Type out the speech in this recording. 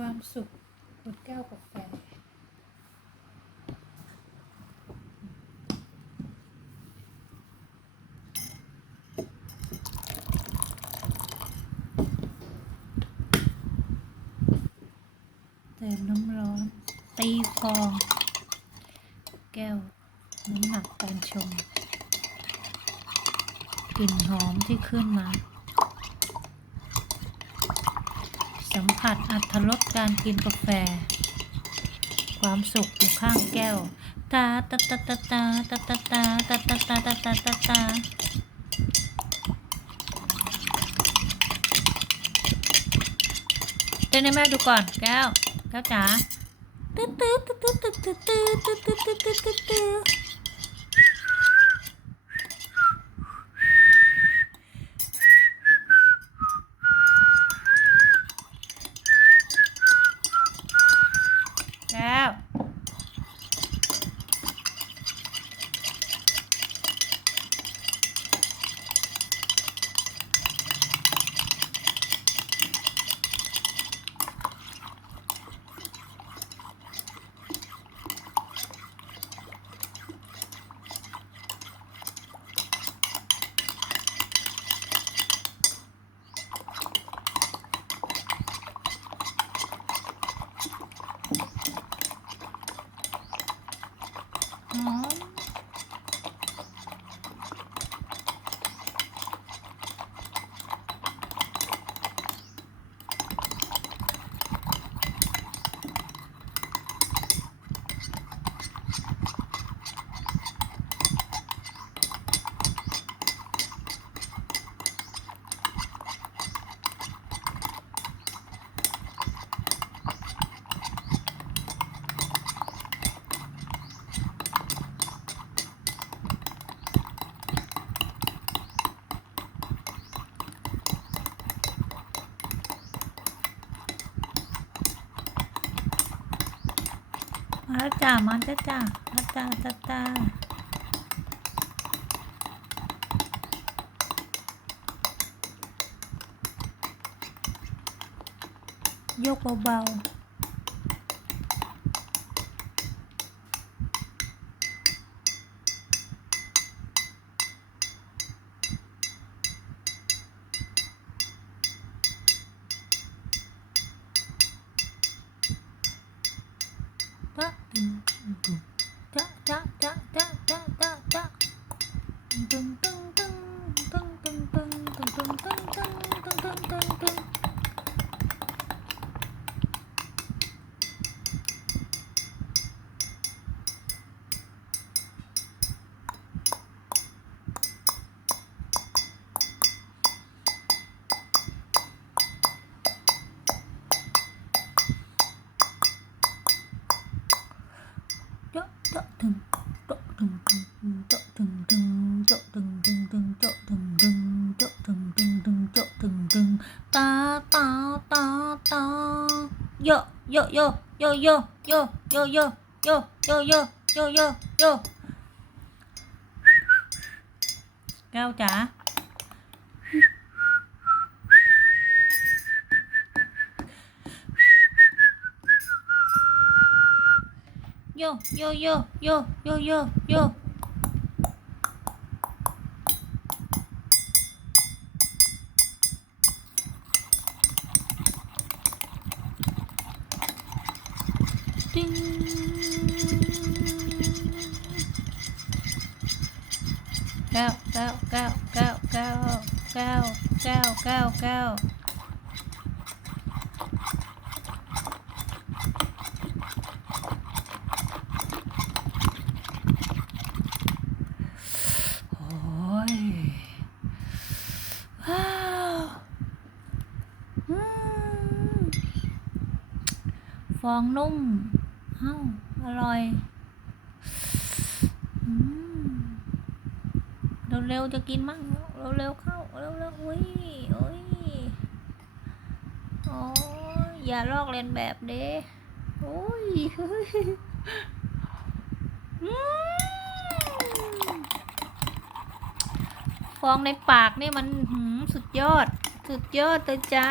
ความสุขบนแก้วกาแฟเติมน้ำร้อน ตีฟอง แก้ว น้ำหนักการชงกลิ่นหอมที่ขึ้นมา สัมผัสอัตรสการกินกาแฟ ความสุขอยู่ข้างแก้ว ตาตาตาตาตาตาตาตาตาตาตาตาตาตาตาเต้นให้แม่ดูก่อนแก้วแก้วจ๋าตื้อตื้อตื้อตื้อตื้อตื้อตื้อตื้อตื้อตื้อตื้อตื้อแก้ว หอม มาแล้วจ้ามาจ้าจ้ามาจ้าจ้าจ้าโยกเบาๆ Uhum. โยโยโยโยโยโยโยโยโยโยโย โยโยโยแก้วจ๋าโยโเอ้าอร่อยเร็วๆจะกินมั่งเร็วๆเข้าเร็วๆอุ้ยอุ้ยโออย่าลอกเลียนแบบเด้โอ้ยฟองในปากนี่มันสุดยอด สุดยอดเลยจ้า